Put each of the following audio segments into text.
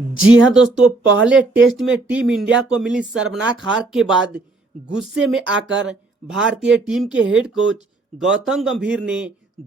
जी हाँ दोस्तों, पहले टेस्ट में टीम इंडिया को मिली शर्मनाक हार के बाद गुस्से में आकर भारतीय टीम के हेड कोच गौतम गंभीर ने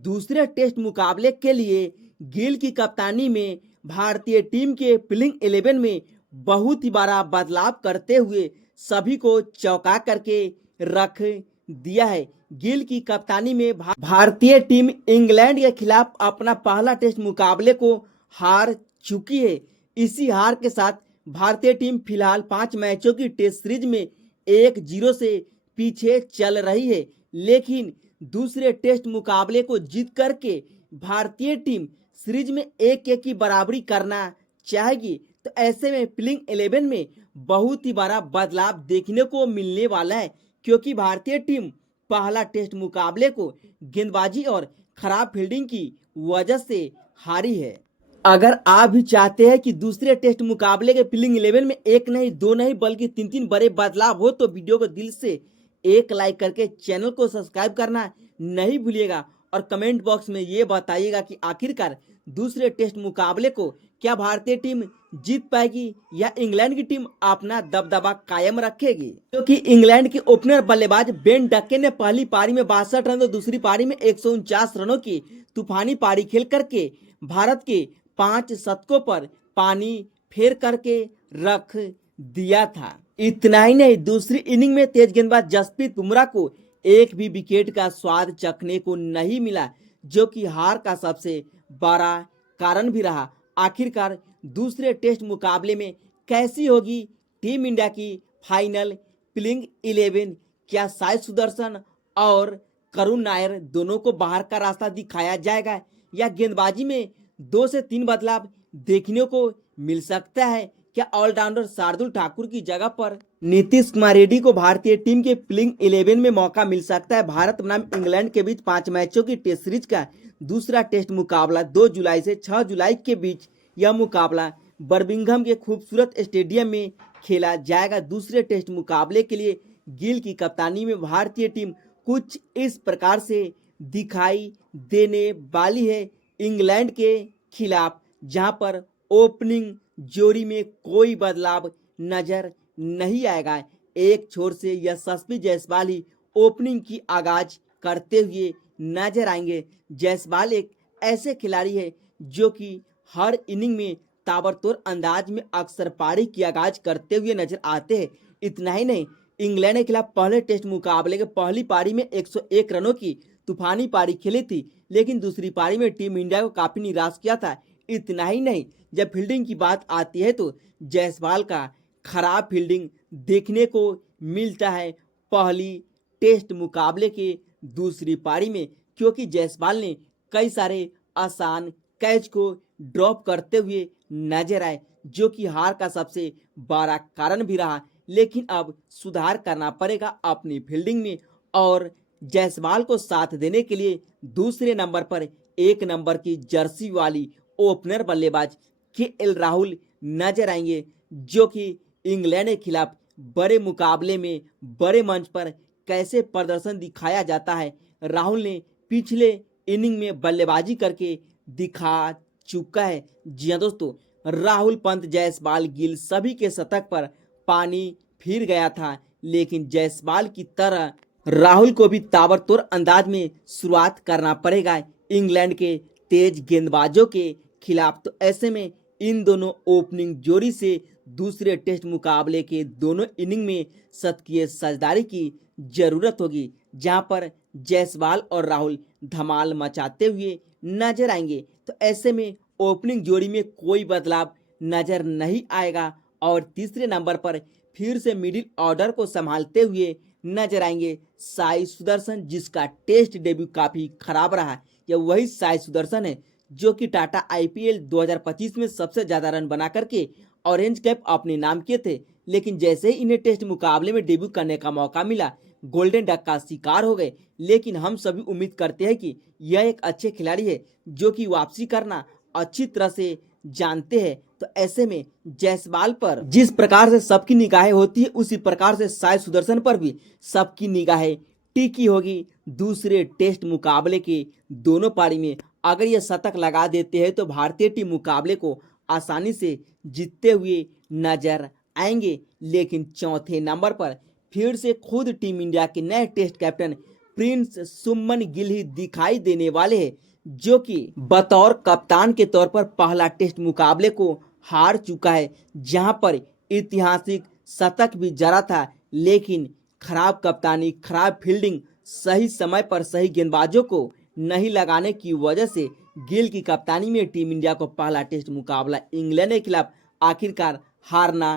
दूसरे टेस्ट मुकाबले के लिए गिल की कप्तानी में भारतीय टीम के प्लेइंग 11 में बहुत ही बड़ा बदलाव करते हुए सभी को चौंका करके रख दिया है। गिल की कप्तानी में भारतीय टीम इंग्लैंड के खिलाफ अपना पहला टेस्ट मुकाबले को हार चुकी है। इसी हार के साथ भारतीय टीम फिलहाल 5 मैचों की टेस्ट सीरीज में 1-0 से पीछे चल रही है, लेकिन दूसरे टेस्ट मुकाबले को जीत करके भारतीय टीम सीरीज में 1-1 की बराबरी करना चाहेगी। तो ऐसे में प्लेइंग 11 में बहुत ही बड़ा बदलाव देखने को मिलने वाला है, क्योंकि भारतीय टीम पहला टेस्ट मुकाबले को गेंदबाजी और खराब फील्डिंग की वजह से हारी है। अगर आप भी चाहते हैं कि दूसरे टेस्ट मुकाबले के प्लेइंग 11 में एक नहीं, दो नहीं, बल्कि 3-3 बड़े बदलाव हो, तो वीडियो को दिल से एक लाइक करके चैनल को सब्सक्राइब करना नहीं भूलिएगा और कमेंट बॉक्स में ये बताइएगा कि आखिरकार दूसरे टेस्ट मुकाबले को क्या भारतीय टीम जीत पाएगी या इंग्लैंड की टीम अपना दबदबा कायम रखेगी। क्योंकि इंग्लैंड के ओपनर बल्लेबाज बेन डक्के ने पहली पारी में 62 रन तो दूसरी पारी में 149 रनों की तूफानी पारी खेल करके भारत के 5 शतकों पर पानी फेर करके रख दिया था। इतना ही नहीं, दूसरी इनिंग में तेज गेंदबाज जसप्रीत बुमराह को एक भी विकेट का स्वाद चखने को नहीं मिला, जो कि हार का सबसे बड़ा कारण भी रहा। आखिरकार दूसरे टेस्ट मुकाबले में कैसी होगी टीम इंडिया की फाइनल प्लेइंग 11? क्या साई सुदर्शन और करुण नायर दोनों को बाहर का रास्ता दिखाया जाएगा या गेंदबाजी में 2 से 3 बदलाव देखने को मिल सकता है? क्या ऑलराउंडर शार्दुल ठाकुर की जगह पर नीतीश कुमार रेड्डी को भारतीय टीम के प्लेइंग 11 में मौका मिल सकता है? भारत बनाम इंग्लैंड के बीच 5 मैचों की टेस्ट सीरीज का दूसरा टेस्ट मुकाबला 2 जुलाई से 6 जुलाई के बीच यह मुकाबला बर्मिंघम के खूबसूरत स्टेडियम में खेला जाएगा। दूसरे टेस्ट मुकाबले के लिए गिल की कप्तानी में भारतीय टीम कुछ इस प्रकार से दिखाई देने वाली है इंग्लैंड के खिलाफ, जहां पर ओपनिंग जोड़ी में कोई बदलाव नजर नहीं आएगा। एक छोर से यशस्वी जायसवाल ही ओपनिंग की आगाज करते हुए नजर आएंगे। जायसवाल एक ऐसे खिलाड़ी है जो कि हर इनिंग में ताबड़तोड़ अंदाज में अक्सर पारी की आगाज करते हुए नजर आते हैं। इतना ही नहीं, इंग्लैंड के खिलाफ पहले टेस्ट मुकाबले के पहली पारी में 101 रनों की तूफानी पारी खेली थी, लेकिन दूसरी पारी में टीम इंडिया को काफी निराश किया था। इतना ही नहीं, जब फील्डिंग की बात आती है तो जायसवाल का खराब फील्डिंग देखने को मिलता है पहली टेस्ट मुकाबले के दूसरी पारी में, क्योंकि जायसवाल ने कई सारे आसान कैच को ड्रॉप करते हुए नजर आए, जो कि हार का सबसे बड़ा कारण भी रहा। लेकिन अब सुधार करना पड़ेगा अपनी फील्डिंग में, और जायसवाल को साथ देने के लिए दूसरे नंबर पर 1 नंबर की जर्सी वाली ओपनर बल्लेबाज केएल राहुल नजर आएंगे, जो कि इंग्लैंड के खिलाफ बड़े मुकाबले में बड़े मंच पर कैसे प्रदर्शन दिखाया जाता है राहुल ने पिछले इनिंग में बल्लेबाजी करके दिखा चुका है। जी हाँ दोस्तों, राहुल, पंत, जायसवाल, गिल सभी के शतक पर पानी फिर गया था, लेकिन जायसवाल की तरह राहुल को भी ताबड़तोड़ अंदाज में शुरुआत करना पड़ेगा इंग्लैंड के तेज गेंदबाजों के खिलाफ। तो ऐसे में इन दोनों ओपनिंग जोड़ी से दूसरे टेस्ट मुकाबले के दोनों इनिंग में शतकीय साझेदारी की जरूरत होगी, जहां पर जायसवाल और राहुल धमाल मचाते हुए नजर आएंगे। तो ऐसे में ओपनिंग जोड़ी में कोई बदलाव नजर नहीं आएगा और तीसरे नंबर पर फिर से मिडिल ऑर्डर को संभालते हुए नजर आएंगे साई सुदर्शन, जिसका टेस्ट डेब्यू काफी खराब रहा। यह वही साई सुदर्शन है जो कि टाटा आईपीएल 2025 में सबसे ज्यादा रन बना करके ऑरेंज कैप अपने नाम किए थे, लेकिन जैसे ही इन्हें टेस्ट मुकाबले में डेब्यू करने का मौका मिला, गोल्डन डक का शिकार हो गए। लेकिन हम सभी उम्मीद करते हैं कि यह एक अच्छे खिलाड़ी है जो कि वापसी करना अच्छी तरह से जानते हैं। तो ऐसे में जायसवाल पर जिस प्रकार से सबकी निगाहें होती है, उसी प्रकार से साई सुदर्शन पर भी सबकी निगाहें टिकी होगी दूसरे टेस्ट मुकाबले के दोनों पारी में। अगर ये शतक लगा देते हैं तो भारतीय टीम मुकाबले को आसानी से जीतते हुए नजर आएंगे। लेकिन चौथे नंबर पर फिर से खुद टीम इंडिया के नए टेस्ट कैप्टन प्रिंस सुमन गिल ही दिखाई देने वाले हैं, जो कि बतौर कप्तान के तौर पर पहला टेस्ट मुकाबले को हार चुका है, जहां पर ऐतिहासिक शतक भी जड़ा था। लेकिन खराब कप्तानी, खराब फील्डिंग, सही समय पर सही गेंदबाजों को नहीं लगाने की वजह से गिल की कप्तानी में टीम इंडिया को पहला टेस्ट मुकाबला इंग्लैंड के खिलाफ आखिरकार हारना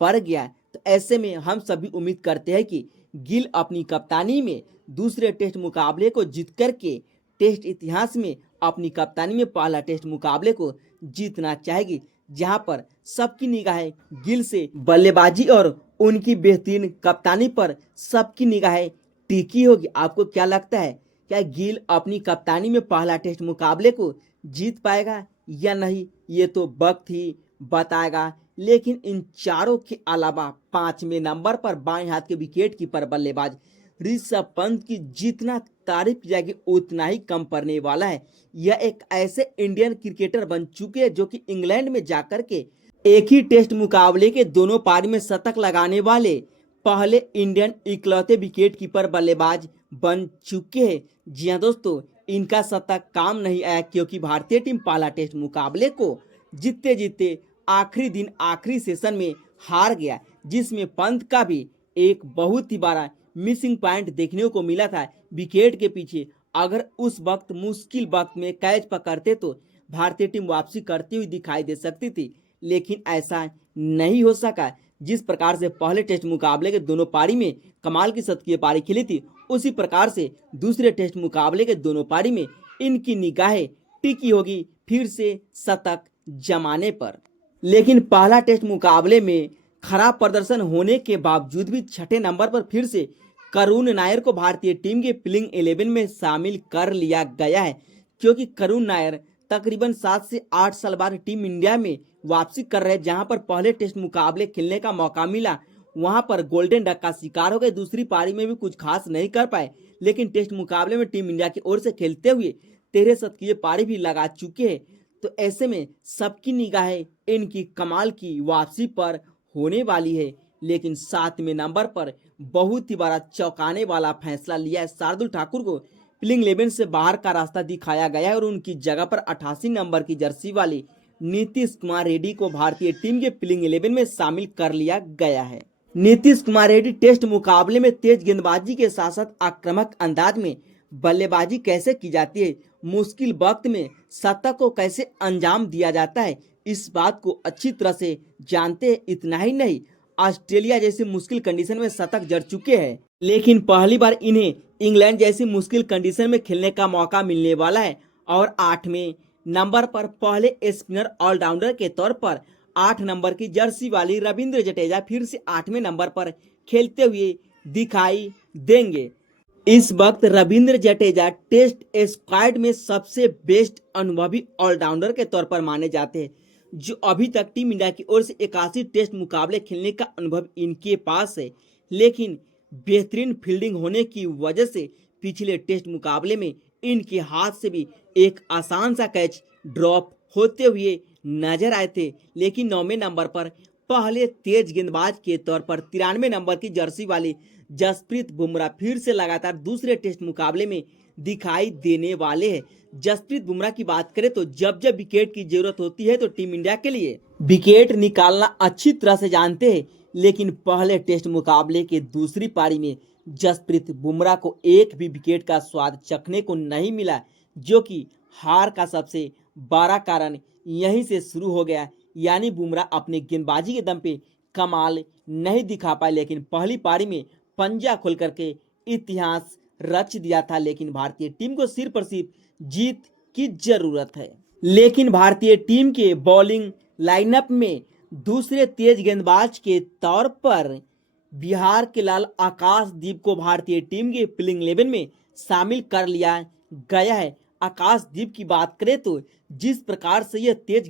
पड़ गया। तो ऐसे में हम सभी उम्मीद करते हैं कि गिल अपनी कप्तानी में दूसरे टेस्ट मुकाबले को जीत करके टेस्ट इतिहास में अपनी कप्तानी में पहला टेस्ट मुकाबले को जीतना चाहेगी, जहां पर सबकी निगाहें गिल से बल्लेबाजी और उनकी बेहतरीन कप्तानी पर सबकी निगाहें टिकी होगी। आपको क्या लगता है, क्या गिल अपनी कप्तानी में पहला टेस्ट मुकाबले को जीत पाएगा या नहीं? ये तो वक्त ही बताएगा। लेकिन इन चारों के अलावा 5वें नंबर पर बाएं हाथ के विकेट कीपर बल्लेबाज ऋषभ पंत की जितना तारीफ की जाएगी उतना ही कम पड़ने वाला है। यह एक ऐसे इंडियन क्रिकेटर बन चुके हैं जो कि इंग्लैंड में जाकर के एक ही टेस्ट मुकाबले के दोनों पारी में शतक लगाने वाले पहले इंडियन इकलौते विकेट कीपर बल्लेबाज बन चुके हैं। जी हाँ दोस्तों, इनका शतक काम नहीं आया क्योंकि भारतीय टीम पहला टेस्ट मुकाबले को जीतते जीतते आखिरी दिन आखिरी सेशन में हार गया, जिसमें पंत का भी एक बहुत ही बड़ा मिसिंग पॉइंट देखने को मिला था विकेट के पीछे। अगर उस वक्त मुश्किल वक्त में कैच पकड़ते तो भारतीय टीम वापसी करती हुई दिखाई दे सकती थी, लेकिन ऐसा नहीं हो सका। जिस प्रकार से पहले टेस्ट मुकाबले के दोनों पारी में कमाल की शतकीय पारी खेली थी, उसी प्रकार से दूसरे टेस्ट मुकाबले के दोनों पारी में इनकी निगाहें टिकी होगी फिर से शतक जमाने पर। लेकिन पहला टेस्ट मुकाबले में खराब प्रदर्शन होने के बावजूद भी छठे नंबर पर फिर से करुण नायर को भारतीय टीम के प्लेइंग 11 में शामिल कर लिया गया है, क्योंकि करुण नायर तकरीबन 7 से 8 साल बाद टीम इंडिया में वापसी कर रहे हैं। जहां पर पहले टेस्ट मुकाबले खेलने का मौका मिला, वहां पर गोल्डन डक का शिकार हो गए। दूसरी पारी में भी कुछ खास नहीं कर पाए, लेकिन टेस्ट मुकाबले में टीम इंडिया की ओर से खेलते हुए 13 शतकीय पारी भी लगा चुके हैं। तो ऐसे में सबकी निगाहें इनकी कमाल की वापसी पर होने वाली है। लेकिन 7वें नंबर पर बहुत ही बड़ा चौंकाने वाला फैसला लिया है। शार्दुल ठाकुर को प्लेइंग 11 से बाहर का रास्ता दिखाया गया है और उनकी जगह पर 88 नंबर की जर्सी वाली नीतीश कुमार रेड्डी को भारतीय टीम के प्लेइंग 11 में शामिल कर लिया गया है। नीतीश कुमार रेड्डी टेस्ट मुकाबले में तेज गेंदबाजी के साथ साथ आक्रामक अंदाज में बल्लेबाजी कैसे की जाती है, मुश्किल वक्त में शतक को कैसे अंजाम दिया जाता है, इस बात को अच्छी तरह से जानते हैं। इतना ही नहीं, ऑस्ट्रेलिया जैसी मुश्किल कंडीशन में शतक जड़ चुके हैं, लेकिन पहली बार इन्हें इंग्लैंड जैसी मुश्किल कंडीशन में खेलने का मौका मिलने वाला है। और 8वें नंबर पर पहले स्पिनर ऑलराउंडर के तौर पर 8 नंबर की जर्सी वाली रविंद्र जडेजा फिर से 8वें नंबर पर खेलते हुए दिखाई देंगे। इस वक्त रविंद्र जडेजा टेस्ट स्क्वाड में सबसे बेस्ट अनुभवी ऑलराउंडर के तौर पर माने जाते हैं, जो अभी तक टीम इंडिया की ओर से 81 टेस्ट मुकाबले खेलने का अनुभव इनके पास है। लेकिन बेहतरीन फील्डिंग होने की वजह से पिछले टेस्ट मुकाबले में इनके हाथ से भी एक आसान सा कैच ड्रॉप होते हुए नजर आए थे। लेकिन 9वें नंबर पर पहले तेज गेंदबाज के तौर पर 93 नंबर की जर्सी वाली जसप्रीत बुमराह फिर से लगातार दूसरे टेस्ट मुकाबले में दिखाई देने वाले हैं। जसप्रीत बुमराह की बात करें तो जब जब विकेट की जरूरत होती है तो टीम इंडिया के लिए विकेट निकालना अच्छी तरह से जानते हैं। लेकिन पहले टेस्ट मुकाबले के दूसरी पारी में जसप्रीत बुमराह को एक भी विकेट का स्वाद चखने को नहीं मिला, जो कि हार का सबसे बड़ा कारण यहीं से शुरू हो गया। यानी बुमराह अपने गेंदबाजी के दम पे कमाल नहीं दिखा पाए, लेकिन पहली पारी में पंजा खोल करके इतिहास रच दिया था। लेकिन भारतीय टीम को सिर्फ और सिर्फ जीत की जरूरत है। लेकिन भारतीय टीम के बॉलिंग लाइनअप में दूसरे तेज गेंदबाज के तौर पर बिहार के लाल आकाशदीप को भारतीय टीम के प्लेइंग 11 में शामिल कर लिया गया है। आकाशदीप की बात करें तो जिस प्रकार से यह तेज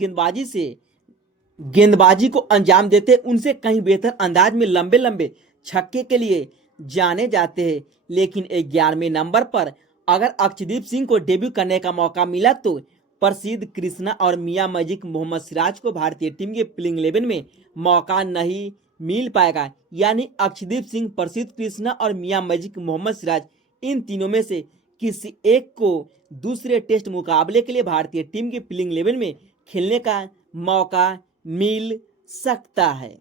गेंदबाजी को अंजाम देते उनसे कहीं बेहतर अंदाज में लंबे लंबे छक्के के लिए जाने जाते हैं। लेकिन 11वें नंबर पर अगर अर्शदीप सिंह को डेब्यू करने का मौका मिला तो प्रसिद्ध कृष्णा और मियां मैजिक मोहम्मद सिराज को भारतीय टीम के प्लेइंग 11 में मौका नहीं मिल पाएगा। यानी अक्षदीप सिंह, प्रसिद्ध कृष्णा और मियां मैजिक मोहम्मद सिराज, इन तीनों में से किसी एक को दूसरे टेस्ट मुकाबले के लिए भारतीय टीम के प्लेइंग 11 में खेलने का मौका मिल सकता है।